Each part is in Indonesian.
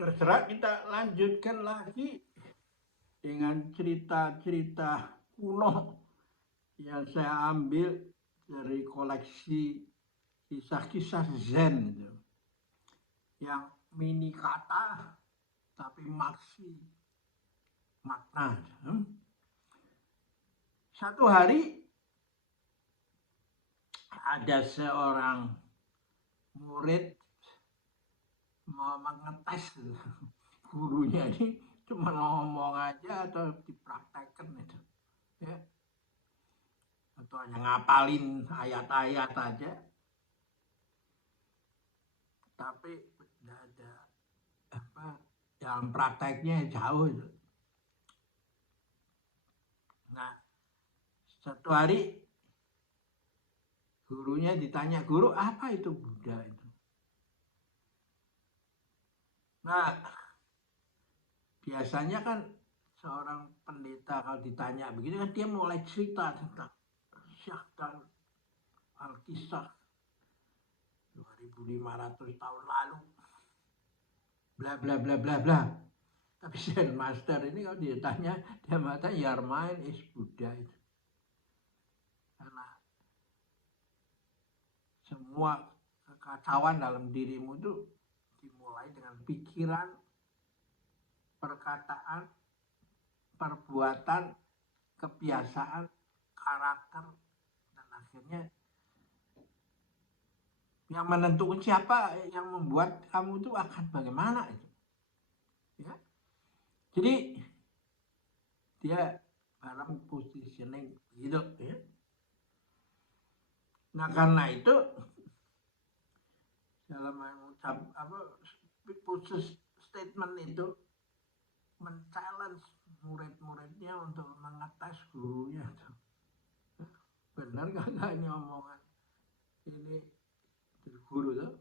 Terserah kita lanjutkan lagi dengan cerita-cerita kuno yang saya ambil dari koleksi kisah-kisah Zen itu. Yang mini kata tapi maksi makna. Satu hari ada seorang murid mau mengetes gurunya ini cuma ngomong aja atau dipraktekkan itu ya, atau hanya ngapalin ayat-ayat aja tapi tidak ada apa dalam prakteknya jauh itu. Nah, satu hari gurunya ditanya, guru apa itu Buddha itu? Nah, biasanya kan seorang pendeta kalau ditanya begini kan dia mulai cerita tentang Syah dan Alkisah 2500 tahun lalu bla bla bla bla bla. Tapi Zen Master ini kalau ditanya dia mengatakan your mind is Buddha itu. Karena semua kekacauan dalam dirimu itu dimulai dengan pikiran, perkataan, perbuatan, kebiasaan, karakter, dan akhirnya yang menentukan siapa yang membuat kamu itu akan bagaimana itu. Ya. Jadi dia dalam positioning gitu ya. Nah karena itu dalam mengucap putus statement itu men-challenge murid-muridnya untuk mengetes gurunya. Benar kagak ini omongan ini guru tuh.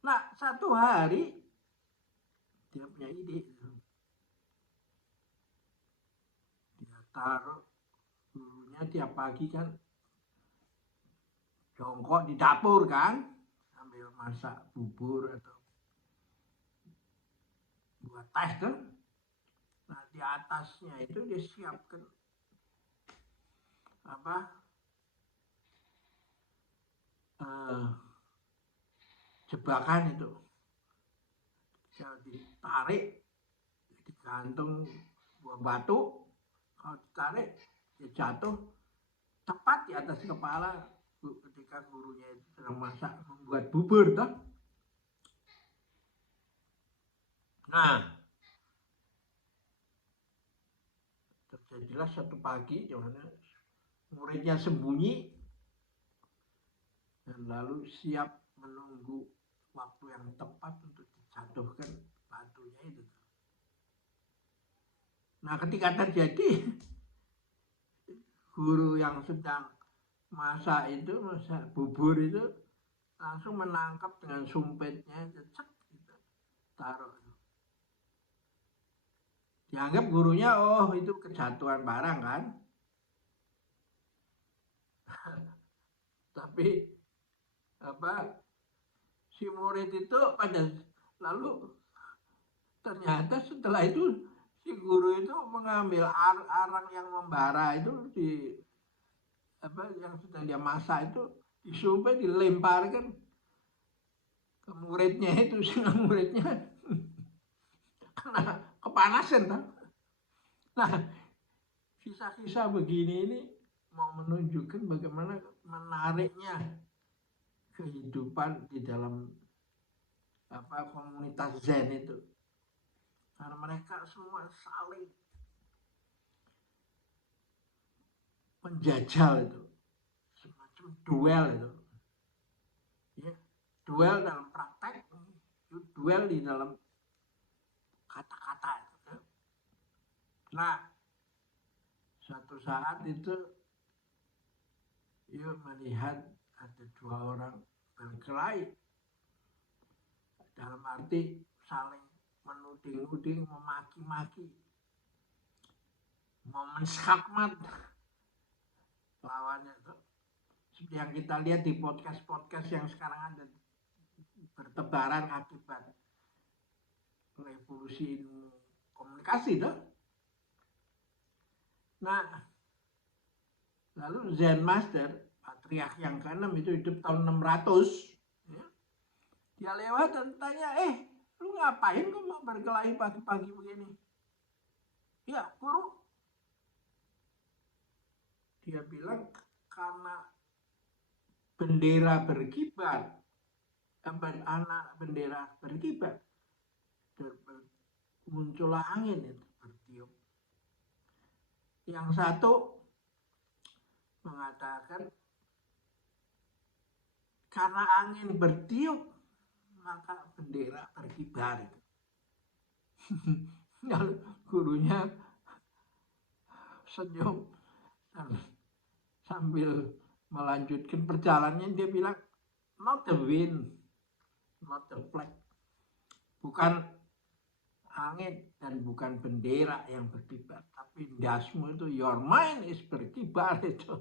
Nah satu hari dia punya ide, dia taruh gurunya tiap pagi kan jongkok di dapur kan sambil masak bubur atau buat teh tuh. Nah di atasnya itu dia siapkan apa jebakan itu, kalau ditarik digantung buah batu, kalau ditarik dia jatuh tepat di atas kepala ketika gurunya itu sedang masak membuat bubur toh. Nah terjadilah satu pagi di mana muridnya sembunyi dan lalu siap menunggu waktu yang tepat untuk dijatuhkan batunya itu. Nah ketika terjadi, guru yang sedang masak bubur itu langsung menangkap dengan sumpitnya, cek gitu, taruh. Dianggap gurunya oh itu kejatuhan barang kan. Tapi si murid itu pada lalu ternyata setelah itu si guru itu mengambil arang yang membara itu yang sedang dia masak itu disumpah dilemparkan ke muridnya itu, sehingga muridnya karena kepanasan kan. Nah kisah-kisah begini ini mau menunjukkan bagaimana menariknya kehidupan di dalam komunitas Zen itu, karena mereka semua saling menjajal itu, semacam duel itu ya, duel dalam praktek, duel di dalam kata-kata itu ya. Nah suatu saat itu ia melihat ada dua orang berkelahi, dalam arti saling menuding-nuding, memaki-maki, momen skakmat lawannya itu. Seperti yang kita lihat di podcast yang sekarang ada bertebaran akibat profesi ilmu komunikasi dong. Nah, lalu Zen Master, patriark yang ke-6 itu hidup tahun 600. Ya. Dia lewat dan tanya, lu ngapain kok mau berkelahi pagi-pagi begini? Ya, guru. Dia bilang, karena bendera berkibar, anak bendera berkibar, muncullah angin itu bertiup. Yang satu mengatakan, karena angin bertiup, maka bendera berkibar. Lalu gurunya senyum sambil melanjutkan perjalanannya, dia bilang, not the wind, not the flag. Bukan angin dan bukan bendera yang berkibar, tapi dasmu itu, your mind is berkibar itu.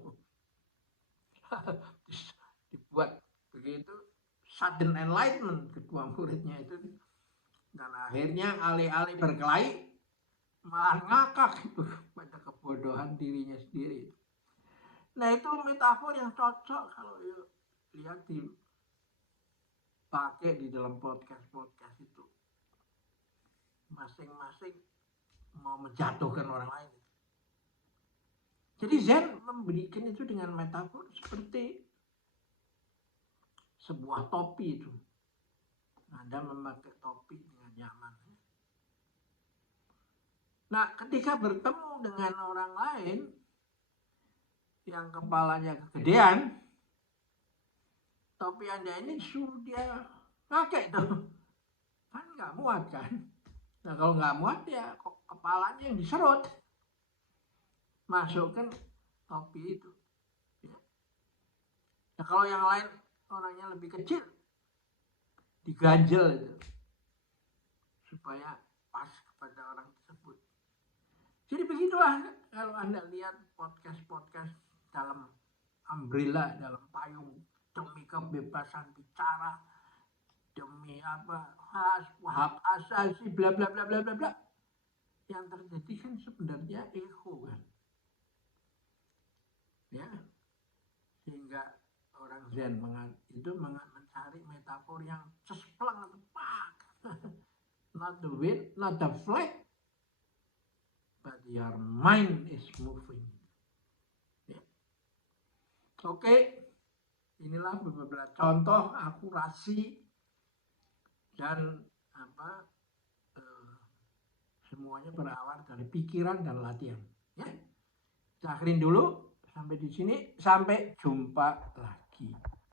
Dibuat begitu, sudden enlightenment kedua muridnya itu. Dan akhirnya alih-alih berkelahi, malah ngakak itu pada kebodohan dirinya sendiri. Nah, itu metafor yang cocok kalau lihat dipakai di dalam podcast itu. Masing-masing mau menjatuhkan orang lain. Jadi Zen memberikan itu dengan metafor seperti sebuah topi itu. Anda memakai topi dengan nyaman. Nah, ketika bertemu dengan orang lain yang kepalanya kegedean, topi Anda ini suruh dia pakai tuh. Kan nggak muat kan? Nah, kalau nggak muat ya kepalanya yang diserut. Masukkan topi itu. Ya. Nah, kalau yang lain orangnya lebih kecil, diganjel itu. Supaya pas kepada orang tersebut. Jadi begitulah kalau Anda lihat podcast dalam umbrella, dalam payung, demi kebebasan bicara, demi hak asasi, bla bla bla bla bla bla. Yang terjadi kan sebenarnya ego kan. Ya. Sehingga orang Zen itu mencari metafor yang cespleng, tepat. Not the wind, not the flag, but your mind is moving. Ya. Oke, inilah beberapa contoh akurasi dan semuanya berawal dari pikiran dan latihan. Ya, kita akhirin dulu sampai di sini. Sampai jumpa lagi.